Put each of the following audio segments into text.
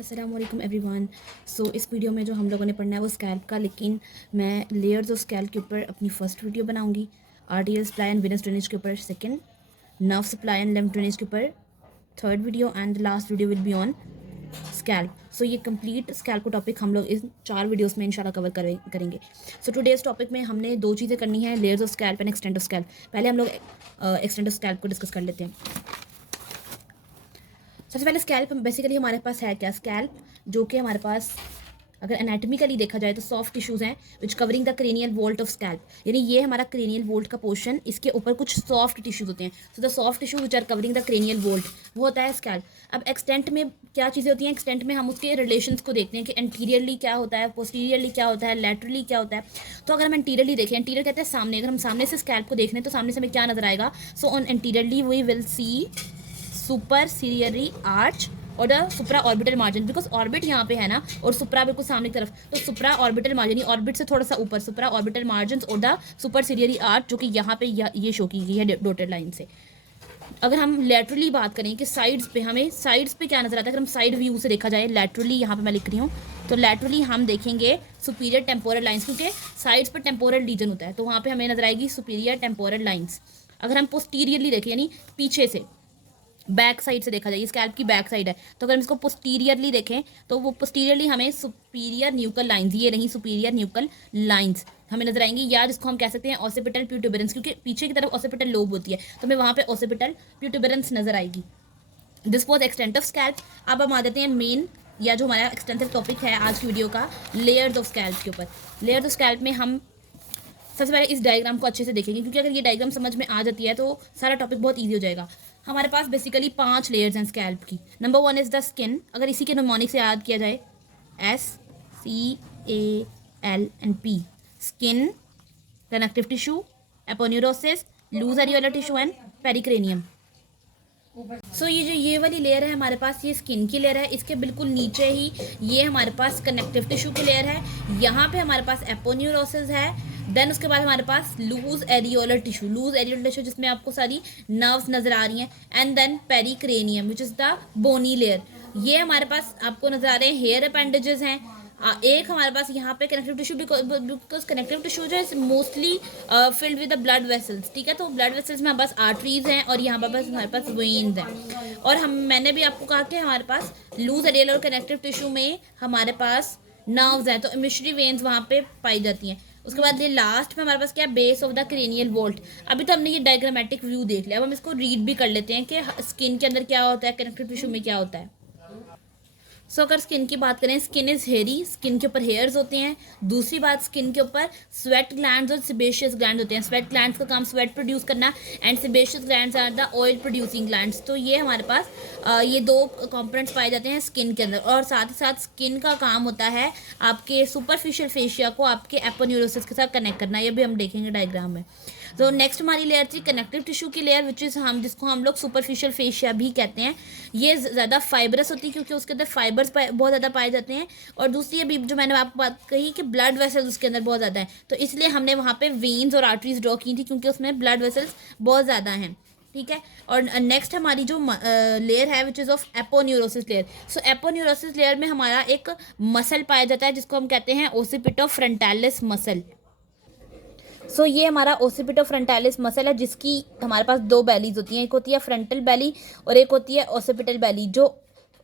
अस्सलाम वालेकुम एवरीवन। इस वीडियो में जो हम लोगों ने पढ़ना है वो स्कैल्प का, लेकिन मैं लेयर्स ऑफ स्कैल्प के ऊपर अपनी फर्स्ट वीडियो बनाऊंगी। आर्टियल सप्लाई एंड वेनस ड्रेनेज के ऊपर second, nerve supply and lymph drainage के ऊपर third video, and last video will be on scalp. ये कंप्लीट स्कैल्प का टॉपिक हम लोग इस 4 वीडियोस में इंशाल्लाह कवर करेंगे। टुडेज़ टॉपिक में हमने 2 चीज़ें करनी है, layers of scalp and extent of scalp. पहले हम लोग एक्सटेंट ऑफ स्कैल्प को डिस्कस कर लेते हैं। सबसे पहले स्कैल्प बेसिकली हमारे पास है क्या? स्कैल्प जो कि हमारे पास अगर एनाटॉमिकली देखा जाए तो सॉफ्ट टिश्यूज़ हैं which covering the cranial vault of scalp, यानी ये हमारा क्रेनियल वोल्ट का पोर्शन, इसके ऊपर कुछ सॉफ्ट टिश्यूज होते हैं। The soft tissue which are covering the cranial vault, वो होता है स्कैल्प। अब एक्सटेंट में क्या चीज़ें होती हैं? एक्सटेंट में हम उसके रिलेशंस को देखते हैं कि एंटीरियरली क्या होता है, पोस्टीरियरली क्या होता है, लैटरली क्या होता है। तो अगर हम एंटीरियरली देखें, एंटीरियर कहते हैं सामने, अगर हम सामने से स्कैल्प को देख रहे हैं तो सामने से हमें क्या नजर आएगा? On anteriorly we will see superciliary arch और the supra orbital margin, because orbit यहाँ पे है ना और सुप्रा बिल्कुल सामने की तरफ, तो सुप्रा ऑर्बिटल मार्जिन, ऑर्बिट से थोड़ा सा ऊपर सुप्रा ऑर्बिटल मार्जिन और द सुपरसीरियरी आर्च, जो कि यहाँ पे ये शो की गई है डॉटेड लाइन से। अगर हम लैटरली बात करें कि साइड्स पे, हमें साइड्स पे क्या नजर आता है? अगर हम साइड व्यू से देखा जाए लैटरली, यहाँ पे मैं लिख रही हूँ, तो लैटरली हम देखेंगे सुपीरियर टेम्पोरल लाइंस, क्योंकि साइड्स पर टेम्पोरल रीजन होता है, तो वहाँ पे हमें नजर आएगी सुपीरियर टेम्पोरल लाइंस। अगर हम पोस्टीरियरली देखें, यानी पीछे से बैक साइड से देखा जाए, स्कैल्प की बैक साइड है, तो अगर हम इसको पोस्टीरियरली देखें तो वो पोस्टीरियरली हमें सुपीरियर न्यूकल लाइंस, ये नहीं सुपीरियर न्यूकल लाइंस हमें नजर आएंगी, या जिसको हम कह सकते हैं ऑसिपिटल प्यूटोबेरेंस, क्योंकि पीछे की तरफ ऑसिपिटल लोब होती है, तो हमें वहाँ पे ऑसिपिटल प्यूटोबेरेंस नजर आएगी। This was extent of scalp. अब हम आ जाते हैं मेन, या जो हमारा एक्सटेंसिव टॉपिक है आज की वीडियो का, लेयर्स ऑफ स्कैल्प के ऊपर। लेयर्स ऑफ स्कैल्प में हम सबसे पहले इस डायग्राम को अच्छे से देखेंगे, क्योंकि अगर ये डायग्राम समझ में आ जाती है तो सारा टॉपिक बहुत ईजी हो जाएगा। हमारे पास बेसिकली 5 लेयर्स हैं स्कैल्प की। नंबर 1 इज़ द स्किन, अगर इसी के निमोनिक से याद किया जाए, SCAL and P, skin, connective tissue, aponeurosis, loose areolar tissue and pericranium. ये वाली लेयर है हमारे पास, ये स्किन की लेयर है, इसके बिल्कुल नीचे ही ये हमारे पास कनेक्टिव टिश्यू की लेयर है, यहाँ पे हमारे पास एपोन्यूरोसिस है, देन उसके बाद हमारे पास लूज एरियोलर टिश्यू जिसमें आपको सारी नर्व्स नजर आ रही हैं, and then pericranium which is the bony layer. ये हमारे पास आपको नजर आ रहे हैं हेयर अपेंडेजेस हैं। एक हमारे पास यहाँ पे connective tissue, because connective tissue जो है mostly filled with the blood vessels, ठीक है, तो ब्लड वेसल्स में हमारे पास आर्टरीज हैं और यहाँ पर हमारे पास वेन्स हैं। और मैंने भी आपको कहा कि हमारे पास लूज एरियल और कनेक्टिव टिश्यू में हमारे पास नर्व्स हैं, तो इमिशरी वेन्स वहाँ पे पाई जाती हैं। उसके बाद ये लास्ट में हमारे पास क्या है? Base of the cranial volt. अभी तो हमने ये डायग्रामेटिक व्यू देख लिया, अब हम इसको रीड भी कर लेते हैं कि स्किन के अंदर क्या होता है, कनेक्टिव टिश्यू में क्या होता है। अगर स्किन की बात करें, स्किन इज हेयरी, स्किन के ऊपर हेयर्स होते हैं। दूसरी बात, स्किन के ऊपर स्वेट ग्लैंड्स और सिबेशियस ग्लैंड होते हैं। स्वेट ग्लैंड्स का काम स्वेट प्रोड्यूस करना, and sebaceous glands are the oil producing glands. तो ये हमारे पास ये 2 कंपोनेंट्स पाए जाते हैं स्किन के अंदर। और साथ ही साथ स्किन का काम होता है आपके सुपरफिशियल फेशिया को आपके एपोन्यूरोसिस के साथ कनेक्ट करना, ये भी हम देखेंगे डायग्राम में। तो नेक्स्ट हमारी लेयर थी कनेक्टिव टिश्यू की लेयर, विच इज़ जिसको हम लोग सुपरफिशियल फेशिया भी कहते हैं। ये ज़्यादा फाइबरस होती है क्योंकि उसके अंदर फाइबर्स बहुत ज़्यादा पाए जाते हैं, और दूसरी अभी जो मैंने आपको बात कही कि ब्लड वेसल्स उसके अंदर बहुत ज़्यादा है, तो इसलिए हमने वहाँ पे वेन्स और आर्टरीज ड्रॉ की थी, क्योंकि उसमें ब्लड वेसल्स बहुत ज़्यादा हैं, ठीक है। और नेक्स्ट हमारी जो लेयर है which is of aponeurosis layer. Aponeurosis layer में हमारा एक मसल पाया जाता है जिसको हम कहते हैं ओसिपिटो फ्रंटालिस मसल। ये हमारा ओसिपिटो फ्रंटालिस मसल है, जिसकी हमारे पास 2 बैलीज होती हैं, एक होती है फ्रंटल बैली और एक होती है ओसिपिटल बैली। जो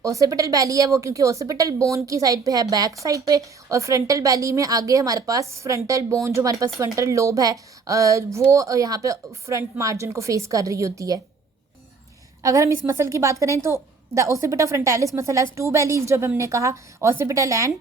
ओसिपिटल बैली है वो क्योंकि ओसिपिटल बोन की साइड पे है, बैक साइड पे, और फ्रंटल बैली में आगे हमारे पास फ्रंटल बोन, जो हमारे पास फ्रंटल लोब है, वो यहाँ पे फ्रंट मार्जिन को फेस कर रही होती है। अगर हम इस मसल की बात करें तो the occipito frontalis muscle has 2 bellies, जो हमने कहा ओसिपिटल एंड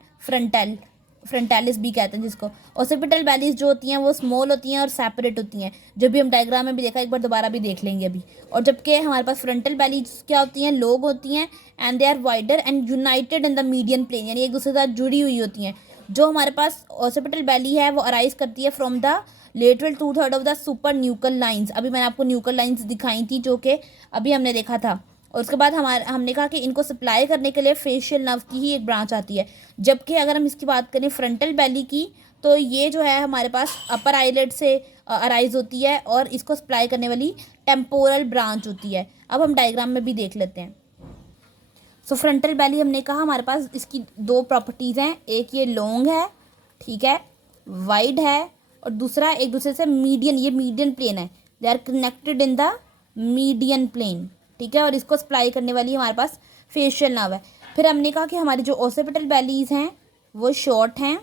फ्रंटालिस भी कहते हैं जिसको। ओसिपिटल बैलीज जो होती हैं वो स्मॉल होती हैं और सेपरेट होती हैं, जो भी हम डायग्राम में भी देखा, एक बार दोबारा भी देख लेंगे अभी। और जबकि हमारे पास फ्रंटल बैलीज क्या होती हैं? लोग होती हैं, and they are wider and united in the median plane, यानी एक दूसरे के साथ जुड़ी हुई होती हैं। जो हमारे पास ओसिपिटल बैली है वो अराइज करती है from the lateral 2/3 of the super nuchal lines. अभी मैंने आपको न्यूकल लाइंस दिखाई थी जो कि अभी हमने देखा था। और उसके बाद हमने कहा कि इनको सप्लाई करने के लिए फेशियल नर्व की ही एक ब्रांच आती है। जबकि अगर हम इसकी बात करें फ्रंटल बैली की, तो ये जो है हमारे पास अपर आईलेट से अराइज होती है और इसको सप्लाई करने वाली टेम्पोरल ब्रांच होती है। अब हम डायग्राम में भी देख लेते हैं। सो फ्रंटल बेली हमने कहा हमारे पास इसकी दो प्रॉपर्टीज़ हैं, एक ये लॉन्ग है, ठीक है, वाइड है, और दूसरा एक दूसरे से मीडियन, ये मीडियन प्लेन है, they are connected in the median plane, ठीक है, और इसको सप्लाई करने वाली हमारे पास फेशियल नर्व है। फिर हमने कहा कि हमारी जो ऑसिपिटल बेलीज हैं वो शॉर्ट हैं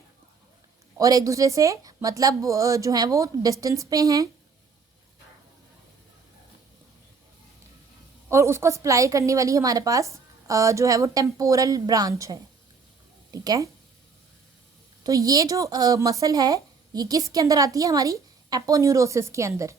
और एक दूसरे से मतलब जो है वो डिस्टेंस पे हैं, और उसको सप्लाई करने वाली हमारे पास जो है वो टेम्पोरल ब्रांच है, ठीक है। तो ये जो मसल है ये किसके अंदर आती है, हमारी एपोन्यूरोसिस के अंदर।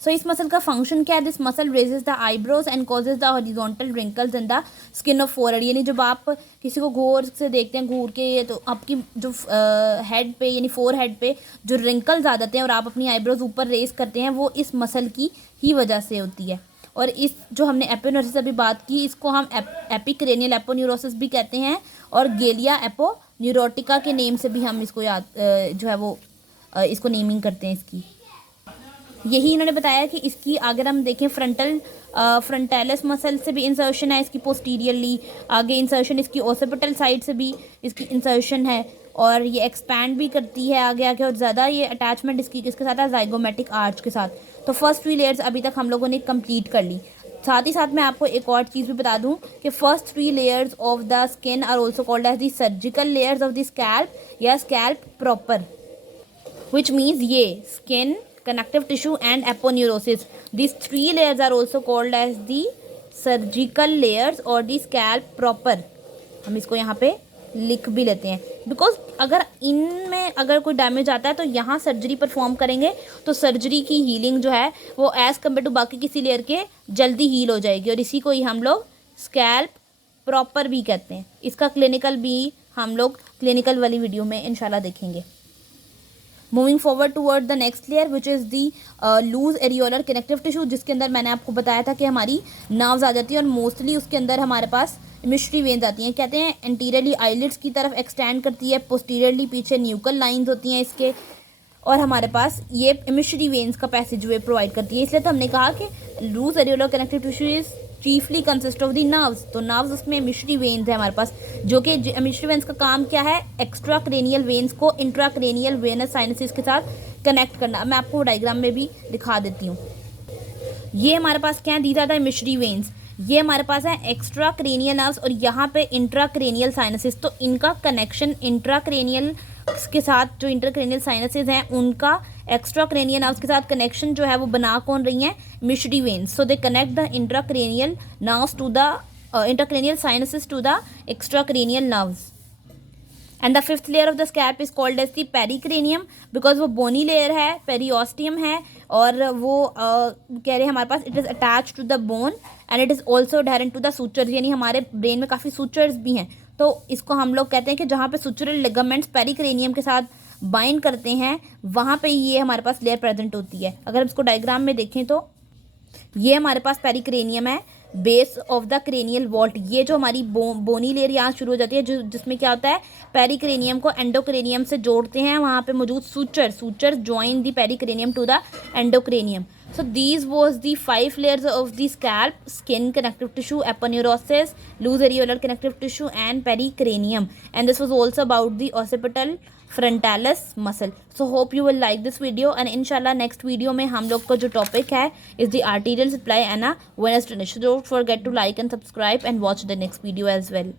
सो इस मसल का फंक्शन क्या है, this muscle raises the eyebrows and causes the horizontal wrinkles in the skin of forehead. यानी जब आप किसी को घूर से देखते हैं, घूर के, तो आपकी जो हेड पे यानी फोरहेड पे जो रिंकल्स आ जाते हैं और आप अपनी आईब्रोज ऊपर रेस करते हैं, वो इस मसल की ही वजह से होती है। और इस जो हमने एपोन्यूरोसिस अभी बात की, इसको हम एपिक्रेनियल एपोन्यूरोसिस भी कहते हैं और गेलिया एपोन्यूरोटिका के नेम से भी हम इसको याद जो है वो इसको नेमिंग करते हैं इसकी। यही इन्होंने बताया कि इसकी अगर हम देखें फ्रंटालिस मसल से भी इंसर्शन है इसकी पोस्टीरियरली, आगे इंसर्शन इसकी ऑसिपिटल साइड से भी इसकी इंसर्शन है, और ये एक्सपैंड भी करती है आगे आगे, और ज़्यादा ये अटैचमेंट इसकी किसके साथ है, जाइगोमेटिक आर्च के साथ। तो फर्स्ट 3 लेयर्स अभी तक हम लोगों ने कंप्लीट कर ली। साथ ही साथ मैं आपको एक और चीज़ भी बता दूं कि first 3 layers of the skin are also called as the surgical layers of the scalp या स्कैल्प प्रॉपर, विच मीन्स ये skin, connective tissue and aponeurosis, these 3 layers are also called as the surgical layers or the scalp proper। हम इसको यहाँ पे लिख भी लेते हैं बिकॉज अगर इनमें अगर कोई डैमेज आता है तो यहाँ सर्जरी परफॉर्म करेंगे तो सर्जरी की हीलिंग जो है वो एज़ कम्पेयर टू बाकी किसी लेयर के जल्दी हील हो जाएगी, और इसी को ही हम लोग स्कैल्प प्रॉपर भी कहते हैं। इसका क्लिनिकल भी हम लोग क्लिनिकल वाली वीडियो में इंशाल्लाह देखेंगे। Moving forward toward the next layer which is the loose areolar connective tissue, जिसके अंदर मैंने आपको बताया था कि हमारी नर्व्स आ जाती है और मोस्टली उसके अंदर हमारे पास मिस्ट्री वेन्स आती हैं। कहते हैं एंटीरियरली आईलिड्स की तरफ एक्सटेंड करती है, पोस्टीरियरली पीछे न्यूकल लाइंस होती हैं इसके, और हमारे पास ये मिस्ट्री वेन्स का पैसेज वे प्रोवाइड करती है। इसलिए तो हमने कहा कि loose areolar connective tissue is chiefly consist of the nerves. तो नर्व्स उसमें मिस्ट्री वेन्स है हमारे पास, जो कि मिस्ट्री वेन्स का काम क्या है, एक्स्ट्रा क्रेनियल वेन्स को इंट्राक्रेनियल वेनस साइनसिस के साथ कनेक्ट करना। मैं आपको डायग्राम में भी दिखा देती हूँ। ये हमारे पास क्या है, these are the emissary veins. ये हमारे पास है एक्स्ट्रा क्रेनियल नर्व्स और यहाँ पे इंट्राक्रेनियल साइनसिस। तो इनका कनेक्शन इंट्राक्रेनियल के साथ, जो इंटरक्रेनियल साइनसेस हैं उनका एक्स्ट्रा क्रेनियल नर्व्स के साथ कनेक्शन जो है वो बना कौन रही हैं, emissary veins. So they connect the intracranial nerves to the intracranial sinuses to the extracranial nerves. And the fifth layer of the scalp is called as the pericranium, because वो बोनी लेयर है, periosteum है, और वो कह रहे हैं हमारे पास it is attach to the bone and it is also adherent to the sutures. यानी हमारे ब्रेन में काफ़ी सूचर्स भी हैं, तो इसको हम लोग कहते हैं कि जहाँ पे सुचुरल लिगामेंट्स पेरिक्रेनियम के साथ बाइंड करते हैं वहाँ पे ये हमारे पास लेयर प्रेजेंट होती है। अगर हम इसको डायग्राम में देखें तो ये हमारे पास पेरिक्रेनियम है, base of the cranial vault. ये जो हमारी बोनी लेयर यहाँ शुरू हो जाती है, जिसमें क्या होता है, पेरिक्रेनियम को एंडोक्रेनियम से जोड़ते हैं, वहाँ पे मौजूद suture join the pericranium to the endocranium. So these was the 5 layers of the scalp: skin, connective tissue, aponeurosis, loose areolar connective tissue, and pericranium. And this was also about the occipital frontalis muscle. So hope you will like this video, and inshallah next video में हम लोग का जो topic है is the arterial supply and a venous drainage. So don't forget to like and subscribe and watch the next video as well.